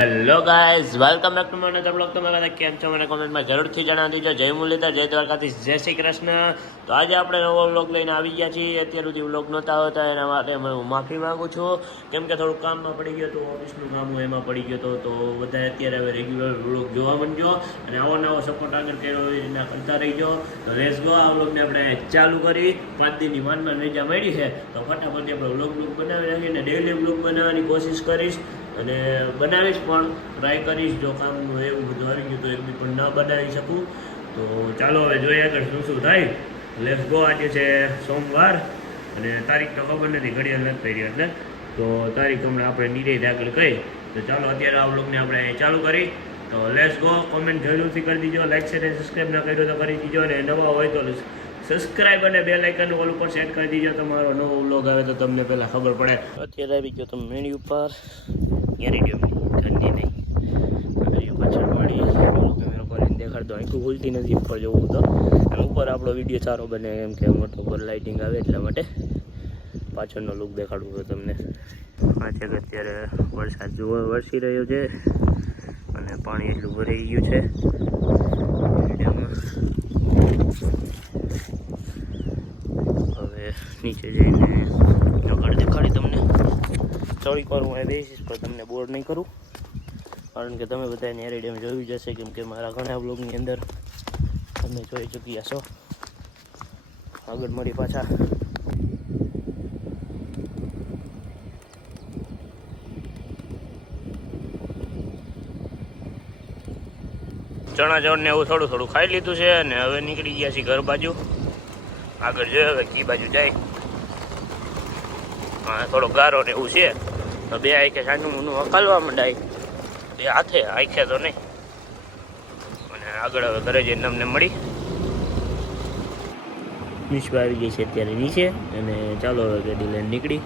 Hello guys, welcome back to my another blog. તમે બધા કેમ છો મને કોમેન્ટમાં જરૂરથી જણાવી દેજો. જય મુરલીધર, જય દ્વારકાધીશ, જય શ્રી કૃષ્ણ. તો આજે આપણે નવો વ્લોગ લઈને આવી ગયા છીએ. અત્યાર સુધી વ્લોગ નહોતા હોતા, એના માટે હું માફી માગું છું, કેમ કે થોડુંક કામમાં પડી ગયો હતો, ઓફિસનું કામ હું એમાં પડી ગયો હતો. તો બધા અત્યારે હવે રેગ્યુલર વ્લોગ જોવા માંડજો અને આવો નવો સપોર્ટ આગળ કર્યો એવી રીતના કરતા રહીજો. તો લેટ્સ ગો. આ વ્લોગને આપણે ચાલુ કરી 5 દિનની માંડમાં રજા મળી છે, તો ફટાફટ આપણે વ્લોગ બનાવી નાખીને ડેઈલી વ્લોગ બનાવવાની કોશિશ કરીશ અને બનાવીશ પણ ટ્રાય કરીશ. જો કામનું એવું બધું આવી ગયું તો એક બી પણ ન બનાવી શકું. તો ચાલો હવે જોઈએ આગળ શું થાય. Let's go. આજે છે સોમવાર અને તારીખ તો ખબર નથી, ઘડિયાળ નથી થઈ રહી એટલે. તો તારીખ હમણાં આપણે નિર્ણય આગળ કહી. તો ચાલો અત્યારે આ વ્લોગને આપણે ચાલુ કરી. તો લેટ્સ ગો. કોમેન્ટ જરૂરથી કરી દીજો, લાઈક શેર અને સબસ્ક્રાઈબ ના કર્યો તો કરી દીજો, અને નવા હોય તો સબસ્ક્રાઈબ અને બેલ આઇકન ઓલ ઉપર સેટ કરી દીજો. તમારો નવો વ્લોગ આવે તો તમને પહેલાં ખબર પડે. અત્યારે આવી ગયો તમે મેન્યુ ઉપર ઠંડી નહીં પાછળ મળી કેમેરો કરીને દેખાડતો આખું ભૂલતી નથી ઉપર જવું તો, અને ઉપર આપણો વિડીયો સારો બને એમ કે મોટો પર લાઇટિંગ આવે એટલા માટે પાછળનો લુક દેખાડવું હોય તમને. આ છે કે અત્યારે વરસાદ વરસી રહ્યો છે અને પાણી એટલું ભરાઈ ગયું છે. હવે નીચે જઈને આગળ દેખાડી તમને. થોડીક વાર હું બેસીશ પણ તમને બોર નહીં કરું, કારણ કે તમે બધા નેરી ડેમ જોયું જશે, કેમ કે મારા ઘણા બ્લોગની અંદર તમે જોઈ ચૂક્યા છો. આગળ મળી પાછા. ચણા ચણ ને એવું થોડું થોડું ખાઈ લીધું છે અને હવે નીકળી ગયા છીએ ઘર બાજુ. આગળ જોઈએ હવે કી બાજુ જાય. હા, થોડો ગારો ને એવું છે તો બે આંખે સાનું મૂનું હકાલવા માંડાય, એ હાથે આંખે તો નહીં. અને આગળ હવે ઘરે જઈને અમને મળી. વિશ્વા આવી ગઈ છે અત્યારે નીચે અને ચાલો હવે ગાડી લઈને નીકળી.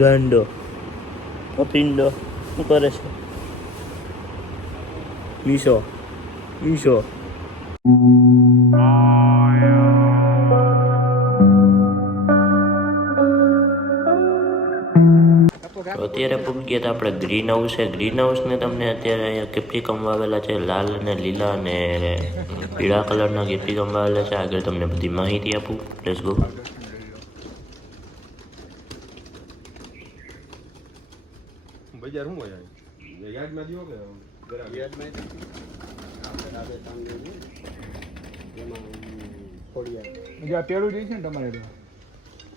ગાંડો પપિંડો શું કરે છે? મીશો મીશો અત્યારે પૂછીએ તો આપણે ગ્રીન હાઉસ છે. ગ્રીન હાઉસને તમને અત્યારે અહીંયા કેપ્સિકમ વાવેલા છે, લાલ અને લીલા અને પીળા કલરના કેપ્સિકમ વાવેલા છે. આગળ તમને બધી માહિતી આપું. Let's go. બજાર શું હોય યાદમાં દીવો કે યાદમાં પેલું જઈશ ને તમારે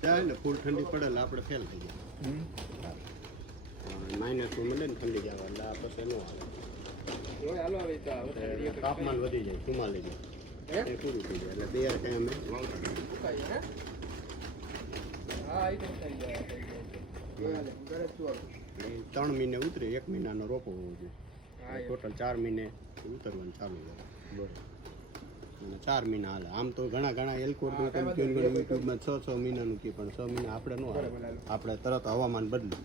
જાય ને ફૂલ ઠંડી પડે એટલે આપણે ફેલ થઈ જાય. માઇનસ મળે ને ઠંડી જવા એટલે આ પછી ન આવે. તાપમાન વધી જાય 44 જાય એ પૂરું થઈ જાય એટલે બે કઈ અમે 3 મહિને ઉતરે, 1 મહિનાનો રોપો હોવો જોઈએ. ટોટલ 4 મહિને ઉતરવાનું ચાલુ થાય. બરોબર. અને 4 મહિના હાલે. આમ તો ઘણા એલકોર યુટ્યુબમાં 6 મહિનાનું કહે, પણ 6 મહિના આપણે ન હાલે. આપણે તરત હવામાન બદલું,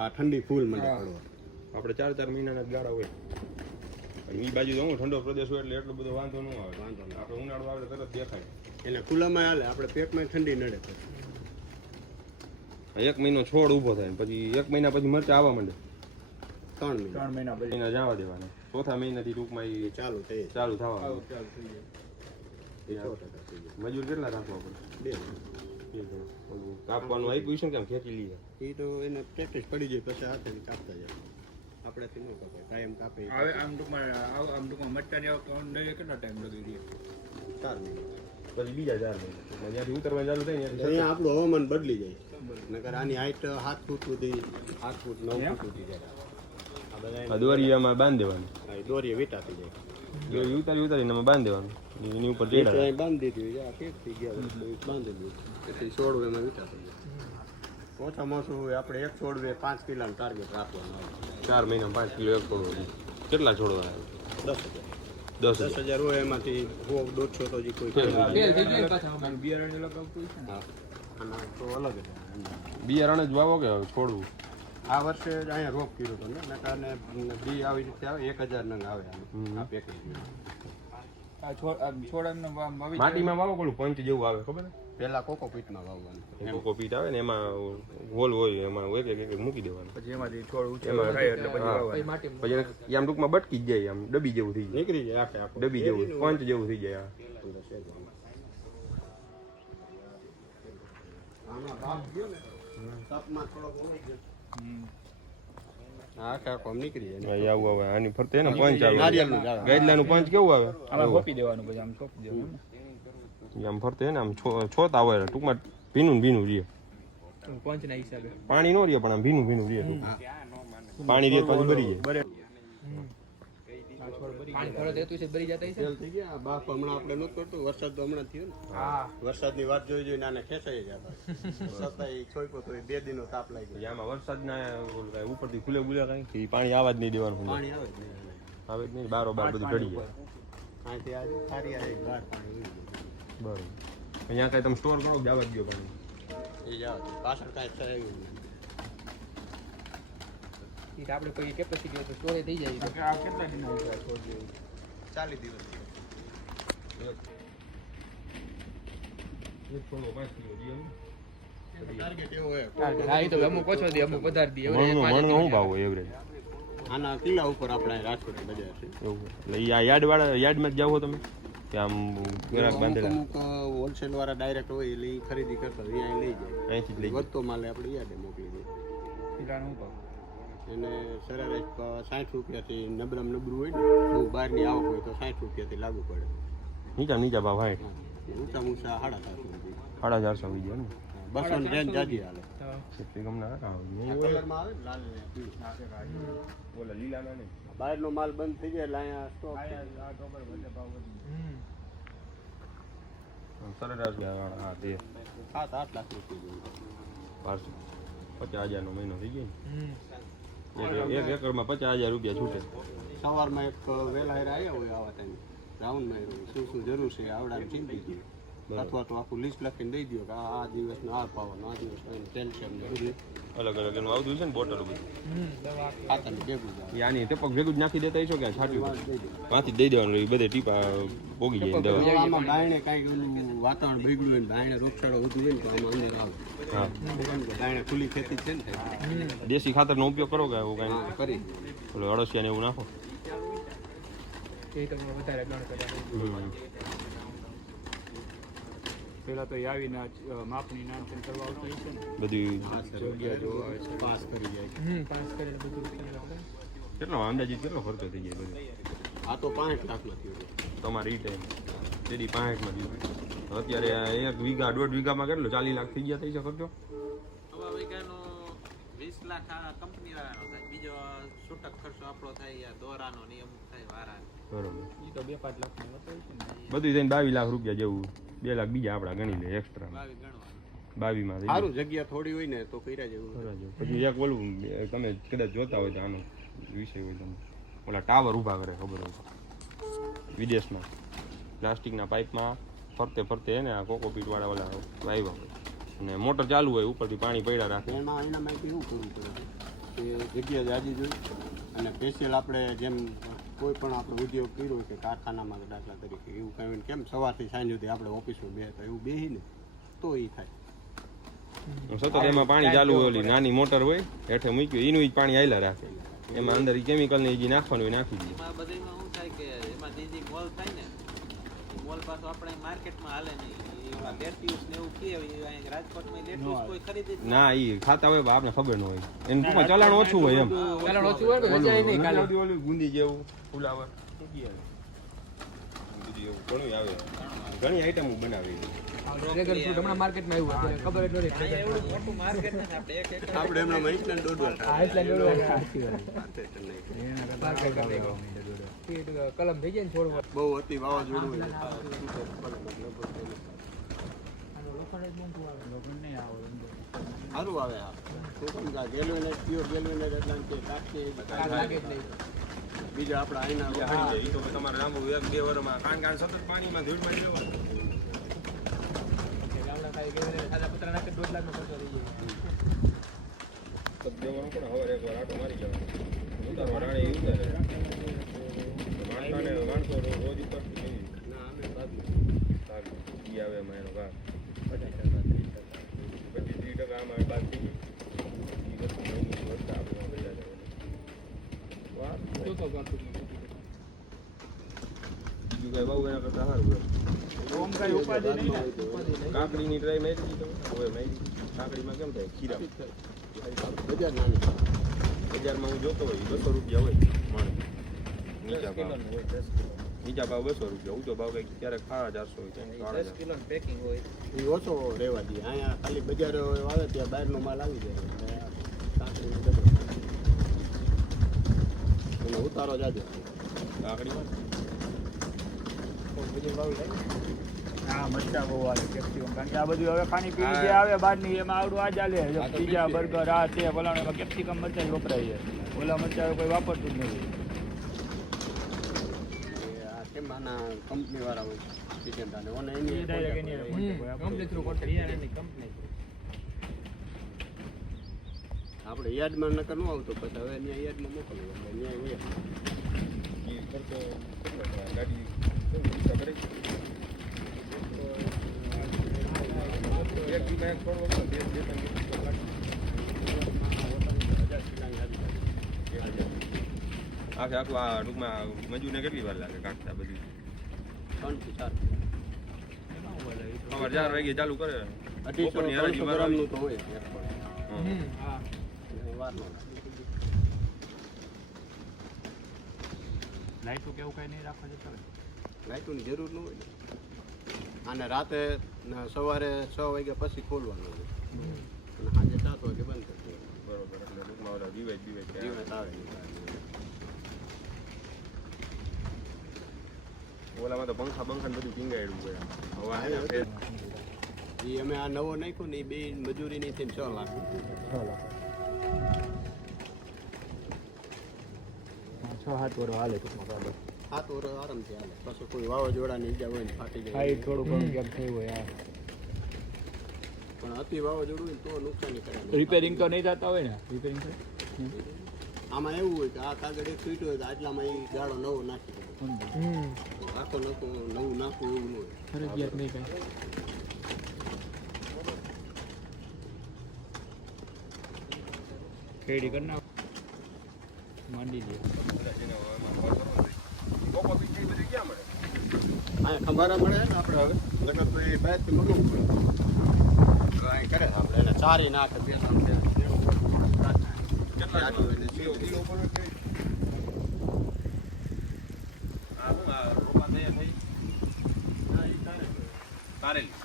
આ ઠંડી ફૂલ મળે પડવા. આપણે 4 મહિનાના ગાળા હોય. અને એ બાજુ તો ઠંડો પ્રદેશ હોય એટલે એટલો બધો વાંધો ન આવે. આપણે ઉનાળો આવે તરત દેખાય. એટલે ખુલ્લામાં હાલે, આપણે પેટમાં ઠંડી નડે. 1 મહિનો છોડ ઊભો થાય પછી 1 મહિના પછી મરચા આવવા માંડે. 3 મહિના પછી જવા દેવાના. ચોથા મહિનાથી ટૂંકમાં એ ચાલુ થવા. મજૂર કેટલા રાખવા પડે? 2. કાપવાનું આપ્યું છે ને કેમ ખેંચી લઈએ એ તો એને પ્રેક્ટિસ પડી જાય પછી હાથેથી કાપતા જાય. આપણેથી ન કપાય, કાયમ કાપે. હવે આમ ટૂંકમાં મટકાની કેટલા ટાઈમ લગી રહી? 4 મહિના પછી બીજા 4 મહિના જ્યાંથી ઉતરવાનું ચાલુ થાય અહીંયા આપણું હવામાન બદલી જાય. નકર આની હાઈટ 7 ફૂટ સુધી 8 ફૂટ 9 ફૂટ સુધી જાય. આ દોરીયામાં બાંધી દેવાનું. દોરી વીટાતી જાય. દોરી ઉતારીને એમાં બાંધી દેવાનું. એની ઉપર બાંધી દીધી આ પેક થઈ ગયા બાંધી દીધું પછી છોડવું એમાં વીટાતી જાય. ઓછામાં ઓછું આપણે એક છોડવે 5 કિલોનું ટાર્ગેટ રાખવાનું આવે. 4 મહિનામાં 5 કિલો એક છોડવા. કેટલા છોડવા? 10,000 હોય એમાંથી 100-150 તો જે કોઈ બિયારણ લગાવતું છે ને. આના તો અલગ જ બિયારણ જ વાવો કે છોડવું? આ વર્ષે જ અહીંયા રોપ કર્યો હતો ને કારણે બી આવી રીતે આવે 1,000 નંગ આવે આ પેકેજ. આ છોડ એમને વાવી માટીમાં વાવો પેલું પંચ જેવું આવે ખબર ને પેલા કોકોપીટમાં વાવવાનું કોકોપીટ આવે ને એમાં હોલ હોય એમાં એક એક મૂકી દેવાનું પછી એમાંથી છોડ ઊંચો એમાં થાય એટલે પછી હા. વાવવાનું. પછી એને આમ ટૂંકમાં બટકી જ જાય આમ ડબ્બી જેવું થઈ જાય નીકળી જાય આખે આખો ડબ્બી જેવું પંચ જેવું થઈ જાય અંદર છે જ આમાં બાપ ગયો ને તાપમાં થોડોક ઓછો છે. આખે આખો આમ નીકળી જાય હા, એ આવું આવે આની ફરતે ને પંચ આવે નારિયેળનું ઝાડ. ગાઈડલાનું પંચ કેવું આવે આમાં સોંપી દેવાનું પછી આમ સોંપી દેવાનું એ આમ ફરતે ને આમ છોતા હોય ટૂંકમાં ભીનું ને ભીનું રહે પંચના હિસાબે. પાણી નો રહે પણ આમ ભીનું ભીનું રહે પાણી રહે પછી ભરી જાય પાણી ભરો દેતું છે ભરી જતા હશે. ફેલ થઈ ગયા આ બાપ હમણાં આપણે નહોતું કરતું વરસાદ તો હમણાં થયો ને વરસાદની વાત જોઈ જોઈને આને ખેંચાઈ ગયા છતાંય છોડ્યો તો 2 દિનનો તાપ લાગી ગયો. આમાં વરસાદના ઓલું કાંઈ ઉપરથી ખુલે ખુલે કાંઈ કે પાણી આવવા જ નહીં દેવાનું પાણી આવે જ નહીં આવે જ નહીં બારો બાર બધું ચડી જાય અહીંથી આજે સારી આવે બહાર પાણી ઉડી બરોબર અહીંયા કાંઈ તમે સ્ટોર કરો જવા જ દો પાણી જાય એ જાવ પાછળ કાંઈ થાય એવું નહીં. ઈ આપણે કોઈ કેપેસિટી હોય તો સ્ટોરેજ થઈ જાય. તો કે આ કેટલા દિન હોય છે છોડ જેવું? 40 દિવસ એક થોડો 5 કિલો જીએમ ટાર્ગેટ એવો હોય હા ઈ તો અમુક ઓછો દી અમુક વધારે દી એવરેજ મણનો શું ભાવ હોય એવરેજ આના કિલ્લા ઉપર આપણે રાજકોટ બજાર છે એવું એટલે ઈ આ યાર્ડમાં જ જાઓ તમે કે આમ ગ્રાહક બાંધેલા અમુક હોલસેલ વાળા ડાયરેક્ટ હોય એટલે ઈ ખરીદી કરતા હોય અહીંયા લઈ જાય અહીંથી જ લઈ જાય વધતો માલ આપણે યાર્ડે મોકલી દઈએ કિલ્લાનો ભાવ. એને સરેરાશ 60 રૂપિયાથી નબળામાં નબળું હોય ને બહુ બહારની આવક હોય તો 60 રૂપિયાથી લાગુ પડે નીચા ભાવ હાઈટ ઊંચા ઊંચા 750 રૂપિયા 450 આવી જાય ને 200 ની રેન્જ જાજી હાલે એટલી ગમ ના આવે આ કલરમાં આવે ને લાલ ને પીળું. બોલે લીલાના નહીં બહારનો માલ બંધ થઈ જાય એટલે અહીંયા સ્ટોક આ ખબર બધે ભાવ વધી. સરેરાશ હા તે 7-8 લાખ રૂપિયા જેવું. 50,000 નો મહિનો થઈ ગયો ને એક એકરમાં 50,000 રૂપિયા છૂટે સવારમાં એક વહેલા હારે આવ્યા હોય આવા ટાઈમે રાઉન્ડમાં શું શું જરૂર છે આવડાને ચીંધી દો અથવા તો આખું લિસ્ટ લખીને દઈ દો કે આ દિવસનો આ પાવાનો આ દિવસનો કેલ્શિયમ ને બધું અલગ અલગ એનું આવતું છે ને બોટલ બધું ખાતરનું ભેગું જ આવે. આની ટપક ભેગું જ નાખી દેતા હશો કે છાંટ્યું વાત દઈ દો. માંથી જ દઈ દેવાનું એ બધે ટીપા પોગી જાય દવા આમાં બાયણે કાંઈક ઓલું વાતાવરણ બગડ્યું હોય ને બાયણે રોગચાળો વધુ હોય ને તો આમાં અંદર આવે હા બાયણે ખુલ્લી ખેતી છે ને થાય દેશી ખાતરનો ઉપયોગ કરો કે એવું કાંઈ કરી ઓલો અળસિયા ને એવું નાખો એ તમને વધારે ગણ કર્યા. પેલા તો એ આવીને માપની નામ તેમ કરવા આવતા હશે ને. બધી જગ્યા જોવા આવે છે. પાસ કરી જાય પાસ કરીને બધું કેટલો અંદાજિત કેટલો ખર્ચો થઈ જાય બધો આ તો 5 લાખમાં થયું તમારે ઈ ટાઈમ તેડી 65 માં દીધું અત્યારે આ 1 વીઘા 1.5 વીઘામાં કેટલો 40 લાખ થઈ ગયા થઈ છે ખર્ચો આવા વીઘાનો 20 લાખ આ કંપની વાળાનો થાય બીજો છૂટક ખર્ચો આપણો થાય યા દોરાનો નિયમ થાય વારાનો બરોબર ઈ તો 2-5 લાખની વસ્તુ છે ને. બધું થઈને 22 લાખ રૂપિયા જેવું 2 લાખ બીજા આપણા ગણી લે એક્સ્ટ્રા 22 માં થઈ સારું જગ્યા થોડી હોય ને તો કર્યા જેવું જાય. પછી એક ઓલું તમે કદાચ જોતા હોય તો આનો વિષય હોય તમે ઓલા ટાવર ઊભા કરે ખબર હોય તો. વિદેશમાં પ્લાસ્ટિકના પાઇપમાં ફરતે ફરતે ને આ કોકોપીટ વાળા ઓલા વાવ્યા હોય અને મોટર ચાલુ હોય ઉપરથી પાણી પડ્યા રાખે એના માટે એવું કરવું પડે કે જગ્યા જાજી જોઈ અને સ્પેશિયલ આપણે જેમ કોઈ પણ આપણે ઉદ્યોગ કર્યો હોય કે કારખાનામાં કે દાખલા તરીકે એવું કાંઈ હોય ને કેમ સવારથી સાંજ સુધી આપણે ઓફિસમાં બેસતા એવું બેસીને તો એ થાય સતત એમાં પાણી ચાલુ હોય ઓલી નાની મોટર હોય હેઠે મૂક્યું એનું જ પાણી આયલા રાખે એમાં અંદર કેમિકલ ને જે નાખવાનું હોય નાખી દે એમાં બધામાં શું થાય કે એમાં જે મોલ થાય ને મોલ પાછો આપણે માર્કેટમાં હાલે નહીં એવા લેટ્યુસ ને એવું કે અહીંયા રાજકોટમાં લેટ્યુસ કોઈ ખરીદે જ ના ઈ ખાતા હોય પણ આપણે ખબર ન હોય એનું ટૂંકમાં ચલાણ ઓછું હોય એમ ચાલો ઓછું હોય તો વેચાય નહીં કાલે. ઓલું ગુંદી જેવું ફુલાવર ઘણું આવે ઘણી આઈટમો બનાવી ડ્રેગન ફ્રૂટ હમણાં માર્કેટમાં આવ્યું હતું ખબર જ નહોતી. અહીંયા એવડું મોટું માર્કેટ નથી આપણે એક એક આપણે એમના મહિના દોડવા હા એટલે જોડવા સાચી વાત. એના માર્કેટ કરતા કરી ભાવ નહીં જોડે. કલમ થઈ જાય ને છોડવા. બહુ અતિ વાવાઝોડું હોય લોકોને નહીં આવે અંદર. સારું આવે આ શું કેમ કે ગેલવેને પ્યોર ગેલવેને એટલા કે કાચી આ લાગે જ નહીં. બીજા આપણા અહીંના ઈ તો તમારે લાંબુ 1-2 વર્ષમાં કાન સતત પાણીમાં ધૂળમાં રહેવાનું એટલે ગામડા ખાલી ગયેલા સાદા પતરા નાખે 2 લાખનો ખર્ચો થઈ જાય. દેવાનું કોને હવે એકવાર આટો મારી જવાનો ઉતારવા રાણી ઉતારે માણસાને માણસો રોજ ઉપર ના નહોતો કરતો. બીજું કઈ વાવું એના કરતા સારું હોય. ઓમ કઈ ઉપાધિ નહીં ને. કાકડીની ટ્રાય મારી દીધી તમે? હવે મારી. કાકડીમાં કેમ થાય? ખીરા. બજાર નાની બજારમાં હું જોતો હોય 200 રૂપિયા હોય મણ. નીચા ભાવ નીચા ભાવ 200 રૂપિયા, ઊંચો ભાવ કંઈક ક્યારેક 450 હોય, ક્યારેક 4,500. એ ઓછો રહેવા દઈએ. અહીંયા ખાલી બજાર આવે ત્યાં બહારનો માલ આવી જાય એટલે કાંકરીનો ડબલ અને ઉતારો જાજો. કાકડીમાં હા મરચા બહુ આવે કેપ્સિકમ, કારણ કે આ બધું હવે ખાણી પીણી જે આવે બહારની એમાં આવડું આ ચાલે છે. પીઝા બર્ગર આ તે ફલાણું એમાં કેપ્સિકમ મરચા જ વપરાય છે. ઓલા મરચા કોઈ વાપરતું જ નથી. આ કેમ આના કંપનીવાળા હોય સિજન્ટાને ઓને એ એની direct એની કંપની થ્રુ કોન્ટેક્ટ આપણે યાર્ડમાં નકર ન આવતો પછી હવે અહીંયા યાર્ડમાં મોકલવું એટલે અહીંયા એ ખર્ચો કેટલો થાય? ગાડી કેવું રિક્ષા કરે છે? એક વીઘા એક છોડ વગર બે ત્રણ વીઘા લાગે. 1000 આખું આ ટૂંકમાં મજૂરને કેટલી વાર લાગે કાઢતા બધું? 3 થી 4 સવાર 4 વાગે ચાલુ કરે, 250 બપોરની હરાજી 300 બાર વાગે. ગ્રામનું તો હોય એક પણ. હા એટલે વાર ન લાગે. લાઈટું કેવું કઈ નહીં રાખવા જતા હોય. લાઇટોની જરૂર ન હોય ને. આને રાતે સવારે 6 વાગ્યા પછી ખોલવાનું હોય અને સાંજે 7 વાગે બંધ કરી દેવાનું. બરોબર, એટલે ટૂંકમાં ઓલા દિવસ દિવસ આવે નહીં. ઓલામાં તો પંખા બંખા ને બધું ટીંગાયેલું હોય. હવા હે ને ફેર. એ અમે આ નવો નાખ્યો ને એ બે મજૂરી નહીં થઈને 6 લાખ. 6-7 વર્ષ હાલે ટૂંકમાં બરાબર. 7 વર્ષ આરામથી હાલે. પછી કોઈ વાવાઝોડાની ઈજા હોય ને ફાટી હા જાય એ થોડું ઘણું કેમ થયું હોય. પણ અતિ વાવાઝોડું હોય ને તો નુકસાની કરે. રિપેરિંગ તો નહીં થતા હોય ને? રિપેરિંગ તો આમાં એવું હોય કે આ કાગળ એક ફીટ હોય તો આટલામાં એ ગાળો નવો નાખી દે. આખો નવું નાખવું એવું ન હોય. ફરજિયાત નહીં કાંઈ. રેડી કરી નાખ માંડી દે. કોકો બીજ એ બધું ક્યાં મળે? અહીંયા ખંભારા મળે ને આપણે હવે નકર તો એ બહારથી મંગાવવું પડે. તો અહીં કરે આપણે એને ચારી નાખે બે ત્રણ બે કેટલા કિલો ઉપર કે આ હું આ રોપા તૈયાર થઈ કારેલી.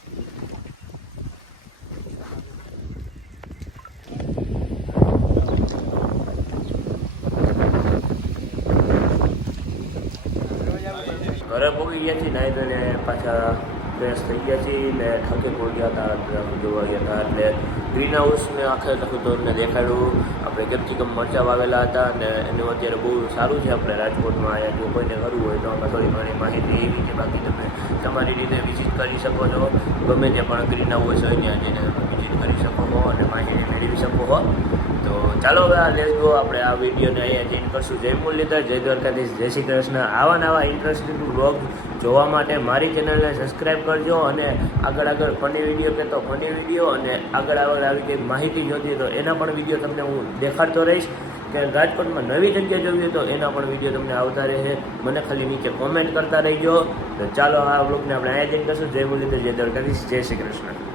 ઘરે પહોંચી ગયા છીએ, નાહી ધોઈને પાછા ફ્રેશ થઈ ગયા છીએ ને થકી પહોંચ્યા હતા, જોવા ગયા હતા. એટલે ગ્રીન હાઉસ મેં આખે લખું તમને દેખાડ્યું. આપણે કેપ્સિકમ મરચાં વાવેલા હતા અને એનું અત્યારે બહુ સારું છે. આપણે રાજકોટમાં અહીંયા જો કોઈને કરવું હોય તો આમાં થોડી ઘણી માહિતી એવી છે. બાકી તમે તમારી રીતે વિઝિટ કરી શકો છો. ગમે તે પણ ગ્રીન હાઉસ હોય ત્યાં જઈને વિઝિટ કરી શકો છો અને માહિતી મેળવી શકો છો. તો ચાલો હવે આ લેટ્સ ગો આપણે આ વિડીયોને અહીંયા ચેન્જ કરશું. જય મુરલીધર, જય દ્વારકાધીશ, જય શ્રી કૃષ્ણ. આવા નવા ઇન્ટરેસ્ટિંગ વ્લોગ જોવા માટે મારી ચેનલને સબસ્ક્રાઈબ કરજો અને આગળ ફની વિડીયો કહેતો ફની વિડીયો અને આગળ આવી કંઈક માહિતી જોતી તો એના પણ વિડીયો તમને હું દેખાડતો રહીશ. કે રાજકોટમાં નવી જગ્યા જોવી તો એના પણ વિડીયો તમને આવતા રહે. મને ખાલી નીચે કોમેન્ટ કરતા રહીજો. તો ચાલો આ વ્લોગને આપણે અહીંયા ચેન્જ કરશું. જય મુરલીધર, જય દ્વારકાધીશ, જય શ્રી કૃષ્ણ.